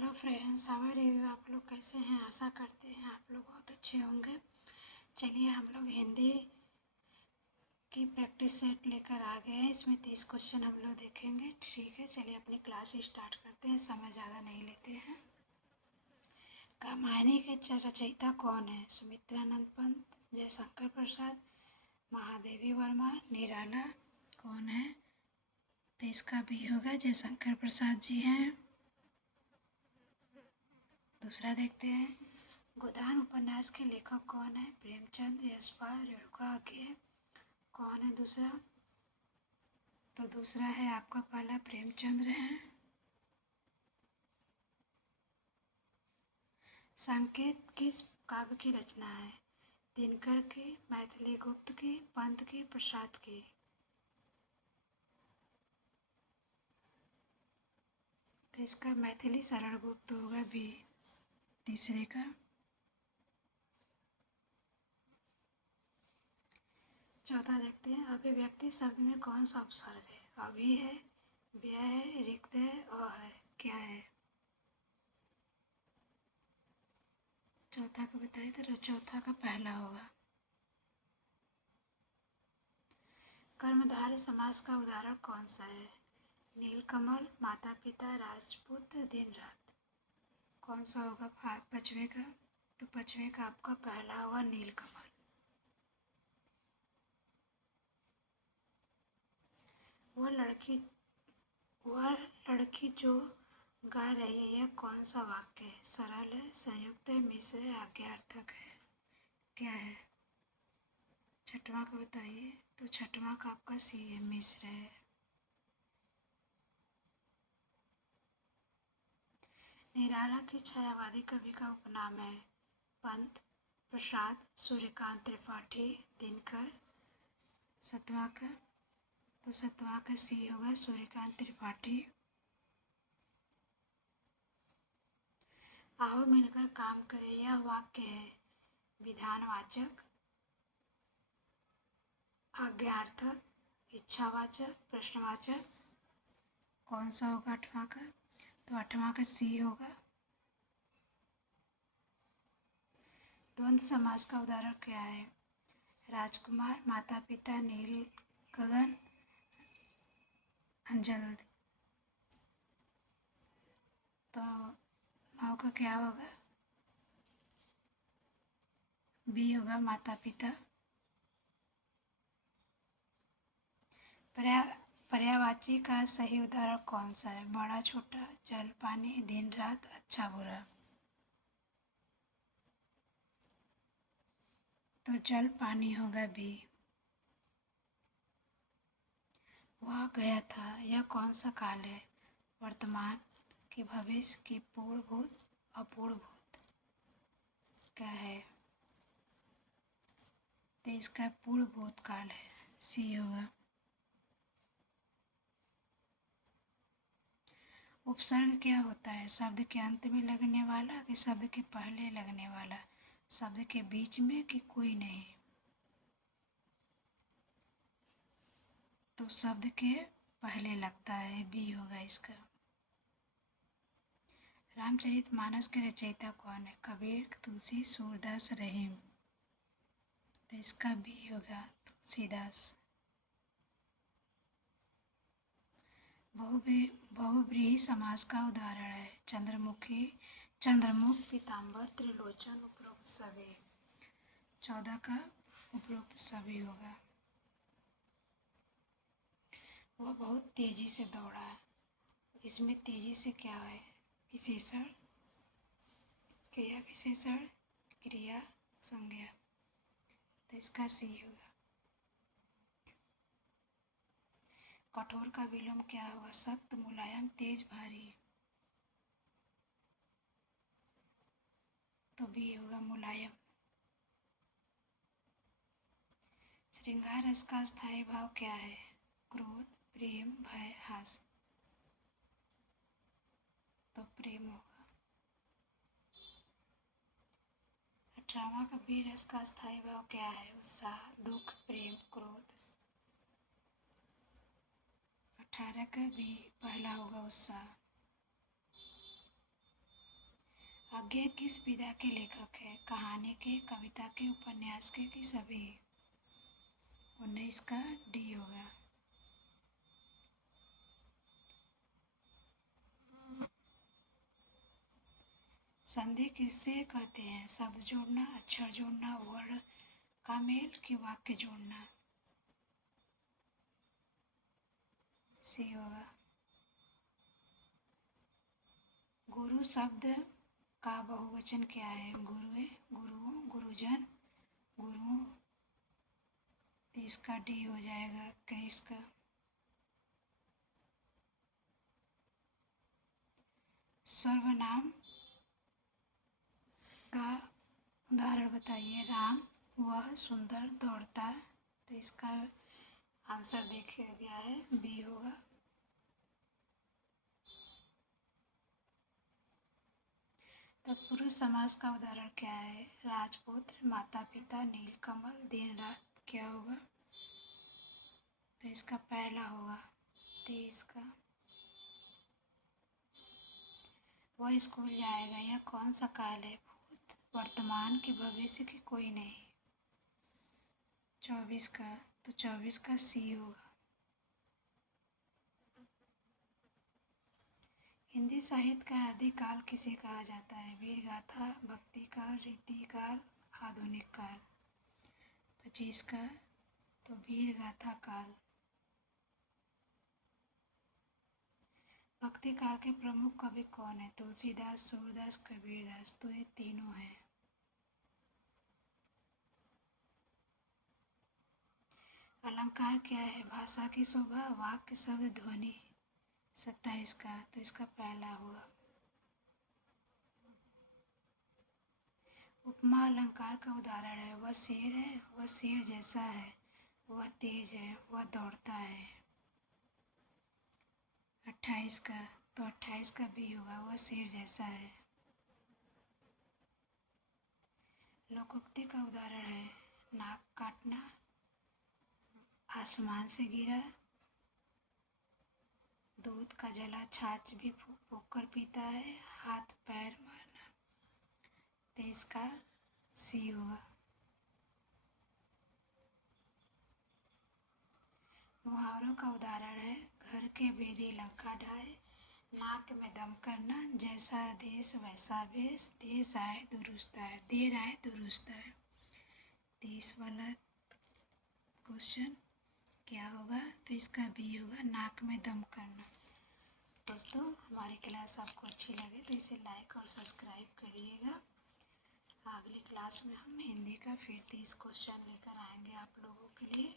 Hello friends, how are you. आप लोग कैसे हैं? आशा करते हैं आप लोग बहुत अच्छे होंगे। चलिए हम लोग हिंदी की प्रैक्टिस सेट लेकर आ गए हैं। इसमें 30 क्वेश्चन हम लोग देखेंगे। ठीक है, चलिए अपनी क्लास स्टार्ट करते हैं। समय ज़्यादा नहीं लेते हैं। कहानी के रचयिता कौन है? सुमित्रानंद पंत, जयशंकर प्रसाद, महादेवी वर्मा, निराला। कौन है? तो इसका भी होगा जयशंकर प्रसाद जी हैं। दूसरा देखते हैं, गोदान उपन्यास के लेखक कौन है? प्रेमचंद, यशपाल, रेणुका के। कौन है दूसरा? तो दूसरा है आपका पहला प्रेमचंद्र है। संकेत किस काव्य की रचना है? दिनकर की, मैथिली गुप्त की, पंत की, प्रसाद की। तो इसका मैथिली शरण गुप्त होगा भी तीसरे का। चौथा देखते हैं, अभिव्यक्ति शब्द में कौन सा उपसर्ग है? अभी है, व्यय है, रिक्त है, है। क्या है? चौथा का बताइए। तो चौथा का पहला होगा। कर्मधारय समास का उदाहरण कौन सा है? नीलकमल, माता पिता, राजपूत, दिन रात। कौन सा होगा पांचवे का? तो पांचवे का आपका पहला होगा नीलकमल। वह लड़की जो गा रही है, यह कौन सा वाक्य है? सरल है, संयुक्त है, मिश्र है, आज्ञार्थक है। क्या है? छठवां का बताइए। तो छठवां का आपका सी है, मिश्र है। निराला की छायावादी कवि का उपनाम है? पंत, प्रसाद, सूर्यकांत त्रिपाठी, दिनकर। सतवां का? तो सतवां का सी होगा, सूर्यकांत त्रिपाठी। आओ मिलकर काम करें, यह वाक्य है? विधानवाचक, आज्ञार्थक, इच्छावाचक, प्रश्नवाचक। कौन सा होगा आठवां का? तो आठवां का सी होगा। द्वंद्व समास का उदाहरण क्या है? राजकुमार, माता पिता, नील गगन, अंजल। तो नौ का क्या होगा? बी होगा, माता पिता। पर्यायवाची का सही उदाहरण कौन सा है? बड़ा छोटा, जल पानी, दिन रात, अच्छा बुरा। तो जल पानी होगा बी। वह गया था, यह कौन सा काल है? वर्तमान कि भविष्य कि पूर्व भूत, अपूर्व भूत। क्या है? तो इसका पूर्व भूत काल है, सी होगा। उपसर्ग क्या होता है? शब्द के अंत में लगने वाला कि शब्द के पहले लगने वाला, शब्द के बीच में कि कोई नहीं। तो शब्द के पहले लगता है, बी होगा इसका। रामचरितमानस के रचयिता कौन है? कबीर, तुलसी, सूरदास, रहीम। तो इसका बी होगा, तुलसीदास। बहुव्रीहि समास का उदाहरण है? चंद्रमुखी, चंद्रमुख, पीताम्बर, त्रिलोचन, उपरोक्त सभी। 14 का उपरोक्त सभी होगा। वह बहुत तेजी से दौड़ा। इसमें तेजी से क्या है? विशेषण, क्रिया विशेषण, क्रिया संज्ञा। तो इसका सी होगा। कठोर का विलोम क्या होगा? सख्त, मुलायम, तेज, भारी। तो बी होगा, मुलायम। श्रृंगार रस का स्थायी भाव क्या है? क्रोध, प्रेम, भय, हास। तो प्रेम होगा। 18वां का वीर रस का स्थायी भाव क्या है? उत्साह, दुख, प्रेम, क्रोध। 18 का भी पहला होगा, उत्साह। आज्ञा किस विधा के लेखक है? कहानी के, कविता के, उपन्यास के कि सभी? 19 का डी होगा। संधि किससे कहते हैं? शब्द जोड़ना, अक्षर जोड़ना, वर्ण का मेल कि वाक्य जोड़ना? सी होगा। गुरु शब्द का बहुवचन क्या है? गुरुए, गुरुओं, गुरुजन, गुरुओं। 30 का डी हो जाएगा। 21 का सर्वनाम का उदाहरण बताइए। राम वह सुंदर दौड़ता। तो इसका आंसर देखा गया है, बी होगा। तत्पुरुष समास का उदाहरण क्या है? राजपुत्र, माता पिता, नीलकमल, दिन रात। क्या होगा? तो इसका पहला होगा। 23 का वह स्कूल जाएगा। यह कौन सा काल है? भूत, वर्तमान की भविष्य की? कोई नहीं। 24 का, तो 24 का सी होगा। हिंदी साहित्य का आदि काल किसे कहा जाता है? वीर गाथा, भक्ति काल, रीति काल, आधुनिक काल। 25 का, तो वीर गाथा काल। भक्ति काल के प्रमुख कवि कौन है? तुलसीदास, सूरदास, कबीरदास। तो ये तीनों हैं। अलंकार क्या है? भाषा की शोभा, वाक्य, शब्द, ध्वनि। 27 का, तो इसका पहला हुआ। उपमा अलंकार का उदाहरण है। वह शेर है, वह शेर जैसा है, वह तेज है, वह दौड़ता है। 28 का, तो 28 का भी होगा। वह शेर जैसा है। लोकोक्ति का उदाहरण है। नाक काटना, आसमान से गिरा, दूध का जला छाछ भी फूंक फूंक कर पीता है, हाथ पैर मारना। 23 का सी होगा। मुहावरों का उदाहरण है। घर के बेदी लंका ढाए, नाक में दम करना, जैसा देश वैसा भेष, देश आए दुरुस्त आए, देर आए दुरुस्त आए। 30 वाला क्वेश्चन क्या होगा? तो इसका बी होगा, नाक में दम करना। दोस्तों, हमारी क्लास आपको अच्छी लगे तो इसे लाइक और सब्सक्राइब करिएगा। अगली क्लास में हम हिंदी का फिर 30 क्वेश्चन लेकर आएंगे आप लोगों के लिए।